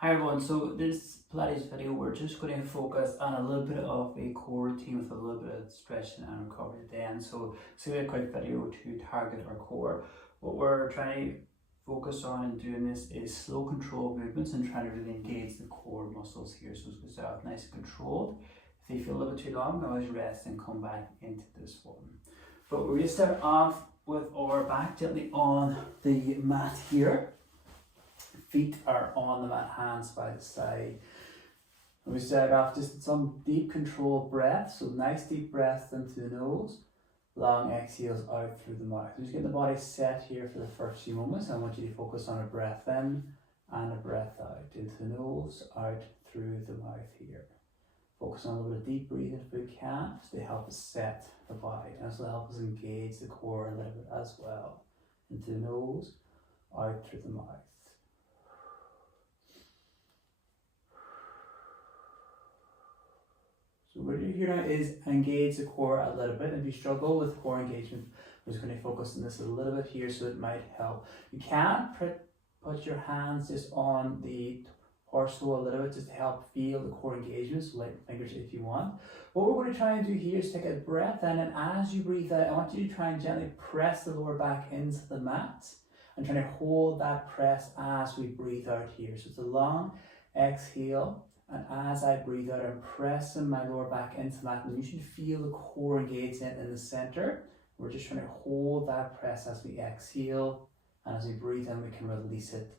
Hi everyone, so this Pilates video we're just going to focus on a little bit of a core routine with a little bit of stretching and recovery at the end. So it's going to be a quick video to target our core. What we're trying to focus on in doing this is slow controlled movements and trying to really engage the core muscles here. So it's going to start off nice and controlled. If they feel a little bit too long, always rest and come back into this one. But we're going to start off with our back gently on the mat here. Feet are on the mat, hands by the side. And we start off just some deep controlled breaths. So nice deep breaths into the nose, long exhales out through the mouth. Just get the body set here for the first few moments. I want you to focus on a breath in and a breath out. Into the nose, out through the mouth here. Focus on a little bit of deep breathing if we can, just to help us set the body. And this will help us engage the core a little bit as well. Into the nose, out through the mouth. So what you do here now is engage the core a little bit. If you struggle with core engagement, we're just going to focus on this a little bit here so it might help. You can put your hands just on the torso a little bit just to help feel the core engagement, so light fingers if you want. What we're going to try and do here is take a breath in, and as you breathe out, I want you to try and gently press the lower back into the mat and try to hold that press as we breathe out here. So it's a long exhale. And as I breathe out, I'm pressing my lower back into that, and you should feel the core engagement in the center. We're just trying to hold that press as we exhale, and as we breathe in, we can release it.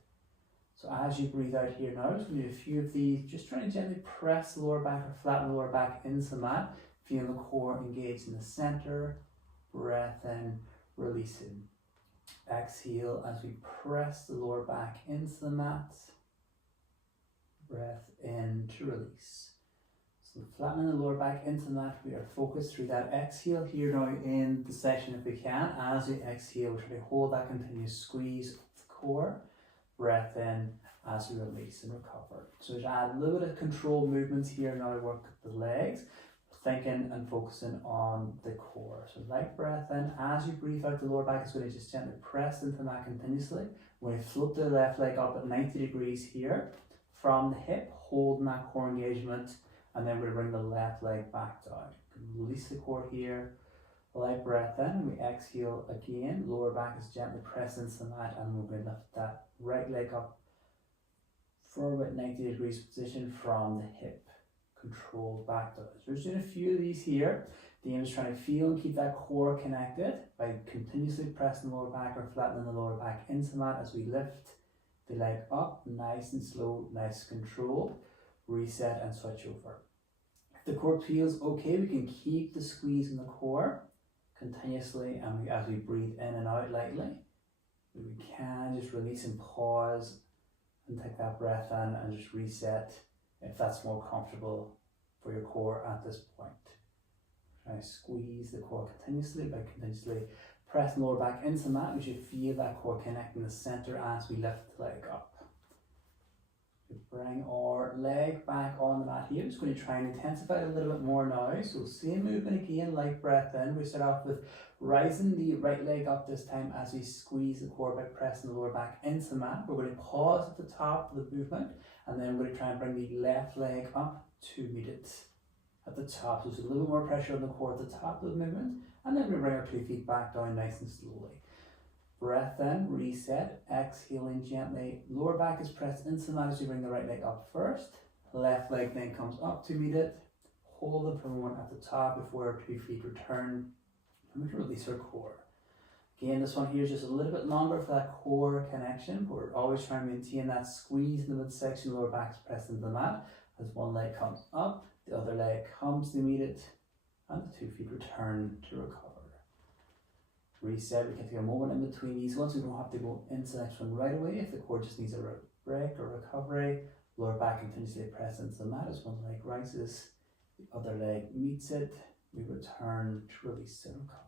So as you breathe out here now, just going to do a few of these, just trying to gently press the lower back or flatten the lower back into the mat, feeling the core engaged in the center. Breath in, releasing. Exhale as we press the lower back into the mat. Breath in to release. So flattening the lower back into the mat, we are focused through that exhale here now in the session if we can. As we exhale, we try to hold that continuous squeeze of the core. Breath in as we release and recover. So just add a little bit of controlled movements here now to work the legs, thinking and focusing on the core. So light breath in. As you breathe out, the lower back is going to just gently press into the mat continuously. We're going to float the left leg up at 90 degrees here. From the hip, holding that core engagement, and then we're going to bring the left leg back down. Release the core here, light breath in, and we exhale again. Lower back is gently pressed into the mat, and we're going to lift that right leg up for about 90 degrees position from the hip. Controlled back down. So we're just doing a few of these here. The aim is trying to feel and keep that core connected by continuously pressing the lower back or flattening the lower back into the mat as we lift the leg up, nice and slow, nice control, reset and switch over. If the core feels okay, we can keep the squeeze in the core continuously, and as we breathe in and out lightly, we can just release and pause and take that breath in and just reset if that's more comfortable for your core at this point. Try to squeeze the core continuously by continuously press the lower back into the mat. We should feel that core connecting the center as we lift the leg up. We bring our leg back on the mat here. I'm just going to try and intensify it a little bit more now. So same movement again, light breath in. We start off with rising the right leg up this time as we squeeze the core by pressing the lower back into the mat. We're going to pause at the top of the movement, and then we're going to try and bring the left leg up to meet it at the top. So there's a little more pressure on the core at the top of the movement. And then we bring our 2 feet back down nice and slowly. Breath in, reset, exhaling gently. Lower back is pressed into the mat as we bring the right leg up first. Left leg then comes up to meet it. Hold it for a moment at the top before our 2 feet return. And we can release our core. Again, this one here is just a little bit longer for that core connection, but we're always trying to maintain that squeeze in the midsection. Lower back is pressed into the mat. As one leg comes up, the other leg comes to meet it, and the 2 feet return to recover. Reset, we can take a moment in between these ones. We don't have to go into the next one right away. If the core just needs a break or recovery, lower back continuously press into the mat as one leg rises, the other leg meets it, we return to release and recover.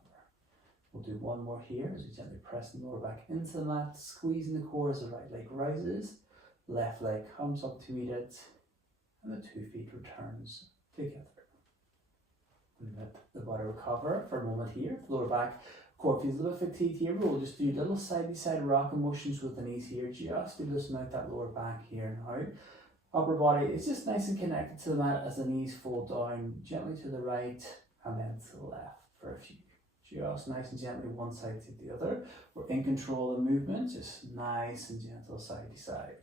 We'll do one more here as we gently press the lower back into the mat, squeezing the core as the right leg rises, left leg comes up to meet it, and the 2 feet returns together. Let the body recover for a moment here. Lower back, core feels a little bit fatigued here, but we'll just do little side-by-side rocking motions with the knees here, just to loosen out that lower back here now. upper body is just nice and connected to the mat as the knees fold down gently to the right and then to the left for a few. Just nice and gently one side to the other. We're in control of the movement, just nice and gentle side to side.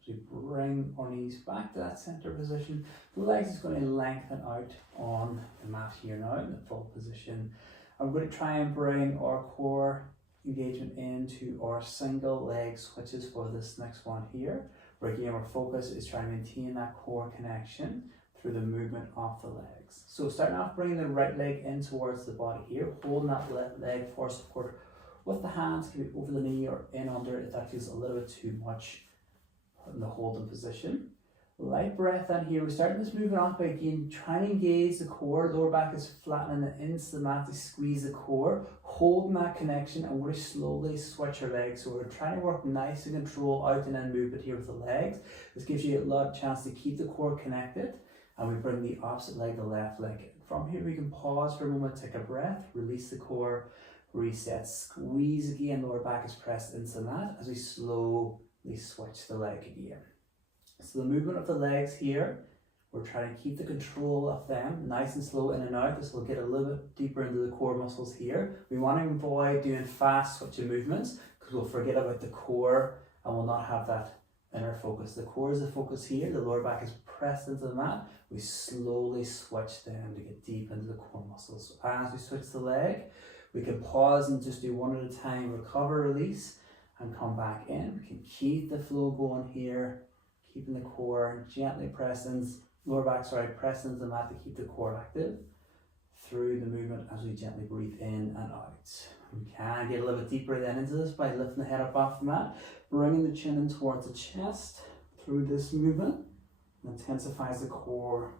As we bring our knees back to that center position, the legs is going to lengthen out on the mat here now in the full position. I'm going to try and bring our core engagement into our single leg switches for this next one here, where again our focus is trying to maintain that core connection through the movement of the legs. So starting off, bringing the right leg in towards the body here, holding that left leg for support with the hands, can be over the knee or in under if that feels a little bit too much in the holding position. Light breath in here. We're starting this movement off by again trying to engage the core. Lower back is flattening it into the mat to squeeze the core, holding that connection, and we're slowly switch our legs. So we're trying to work nice and control out and in movement here with the legs. This gives you a lot of chance to keep the core connected, and we bring the opposite leg, the left leg, in. From here we can pause for a moment, take a breath, release the core, reset, squeeze again. Lower back is pressed into the mat as we slowly switch the leg again. So the movement of the legs here, we're trying to keep the control of them nice and slow in and out. This will get a little bit deeper into the core muscles here. We want to avoid doing fast switching movements because we'll forget about the core and we'll not have that inner focus. The core is the focus here, the lower back is pressed into the mat. We slowly switch them to get deep into the core muscles. So as we switch the leg, we can pause and just do one at a time, recover, release, and come back in. We can keep the flow going here, keeping the core gently pressing, pressing into the mat to keep the core active through the movement as we gently breathe in and out. We can get a little bit deeper then into this by lifting the head up off the mat, bringing the chin in towards the chest through this movement. It intensifies the core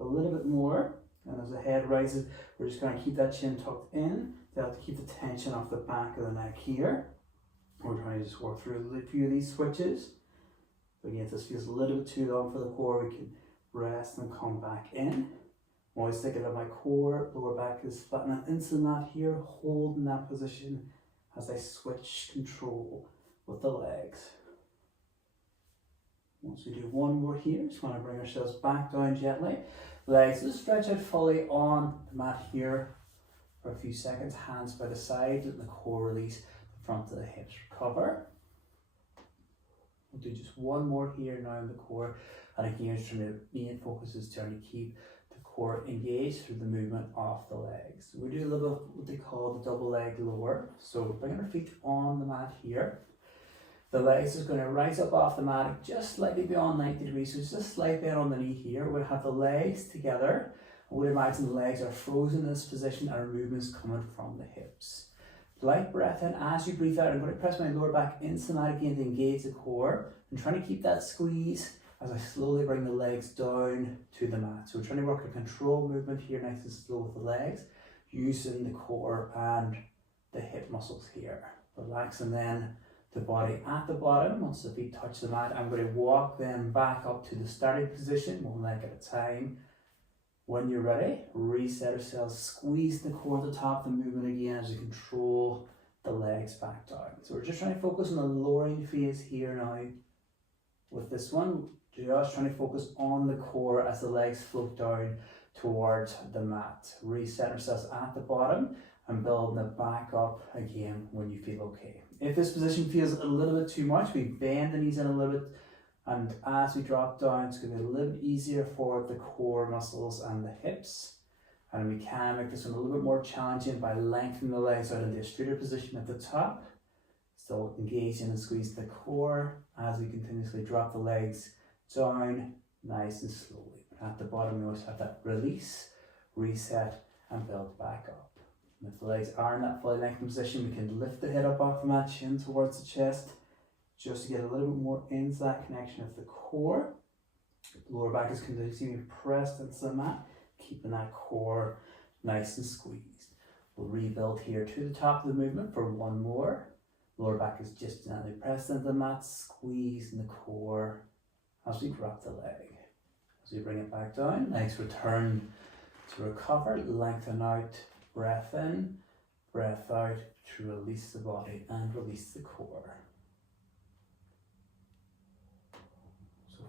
a little bit more. And as the head rises, we're just going to keep that chin tucked in to help to keep the tension off the back of the neck here. We're trying to just work through a few of these switches. Again, if this feels a little bit too long for the core, we can rest and come back in. I'm always thinking of my core, lower back is flattening into the mat here, holding that position as I switch control with the legs. Once we do one more here, just want to bring ourselves back down gently. Legs just stretch out fully on the mat here for a few seconds, hands by the side, letting the core release, the front of the hips recover. We'll do just one more here now in the core, and again, the main focus is trying to keep the core engaged through the movement of the legs. We do a little bit of what they call the double leg lower. So bringing our feet on the mat here. The legs is going to rise up off the mat just slightly beyond 90 degrees, so just slightly on the knee here. We'll have the legs together. I would imagine the legs are frozen in this position and our movement's coming from the hips. Light breath in. As you breathe out, I'm going to press my lower back into the mat again to engage the core. I'm trying to keep that squeeze as I slowly bring the legs down to the mat. So we're trying to work a control movement here, nice and slow with the legs, using the core and the hip muscles here. Relaxing then the body at the bottom. Once the feet touch the mat, I'm going to walk them back up to the starting position, one leg at a time. When you're ready, reset ourselves, squeeze the core at the top of the movement again as we control the legs back down. So we're just trying to focus on the lowering phase here now. With this one, just trying to focus on the core as the legs float down towards the mat. Reset ourselves at the bottom and building it back up again when you feel okay. If this position feels a little bit too much, we bend the knees in a little bit, and as we drop down, it's going to be a little bit easier for the core muscles and the hips. And we can make this one a little bit more challenging by lengthening the legs out into a straighter position at the top. Still engaging and squeeze the core as we continuously drop the legs down nice and slowly. At the bottom, we always have that release, reset, and build back up. And if the legs are in that fully lengthened position, we can lift the head up off the mat, chin towards the chest, just to get a little bit more into that connection of the core. Lower back is continuously pressed into the mat, keeping that core nice and squeezed. We'll rebuild here to the top of the movement for one more. Lower back is just gently pressed into the mat, squeezing the core as we drop the leg. As we bring it back down, legs return to recover, lengthen out, breath in, breath out to release the body and release the core.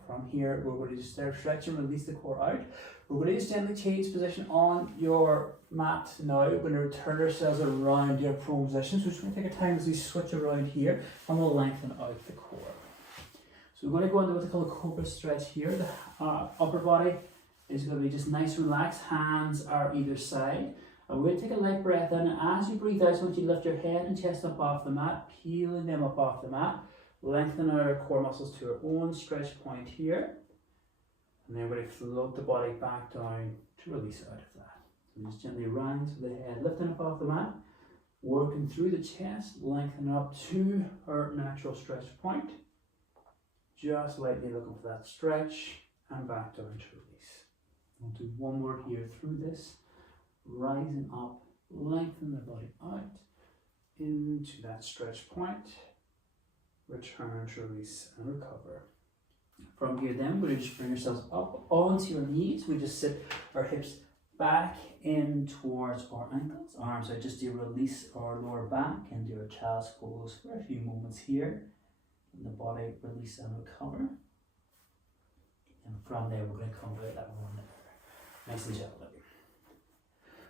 From here, we're going to just stretch and release the core out. We're going to just gently change position on your mat now. We're going to return ourselves around your prone position. So we're just going to take our time as we switch around here, and we'll lengthen out the core. So we're going to go into what they call a cobra stretch here. The upper body is going to be just nice and relaxed. Hands are either side. And we're going to take a light breath in, and as you breathe out, I want you to lift your head and chest up off the mat, peeling them up off the mat, lengthen our core muscles to our own stretch point here. And then we're going to float the body back down to release out of that. So just gently round through the head, lifting up off the mat, working through the chest, lengthening up to our natural stretch point. Just lightly looking for that stretch and back down to release. We'll do one more here through this. Rising up, lengthen the body out into that stretch point. Return to release and recover. From here then, we're going to just bring ourselves up onto your knees. We just sit our hips back in towards our ankles. Arms out just to release our lower back and do our child's pose for a few moments here. And the body release and recover. And from there, we're going to come to that one there. Nice and gently.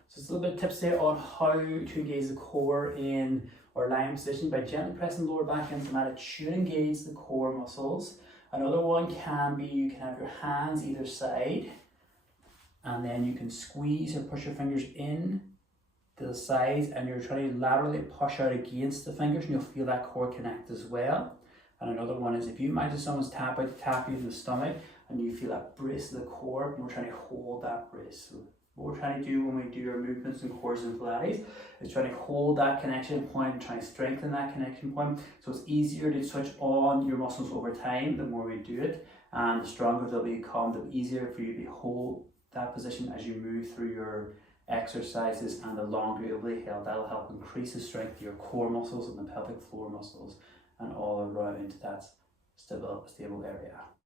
So it's a little bit of tips there on how to engage the core in our lying position by gently pressing the lower back into the mat. It should engage the core muscles. Another one can be you can have your hands either side, and then you can squeeze or push your fingers in to the sides, and you're trying to laterally push out against the fingers, and you'll feel that core connect as well. And another one is if you imagine someone's tap out to tap you in the stomach, and you feel that brace of the core, and we're trying to hold that brace. So what we're trying to do when we do our movements and cores in Pilates is trying to hold that connection point and try to strengthen that connection point. So it's easier to switch on your muscles over time the more we do it, and the stronger they'll become, the easier for you to hold that position as you move through your exercises, and the longer you'll be held. That'll help increase the strength of your core muscles and the pelvic floor muscles and all around that stable area.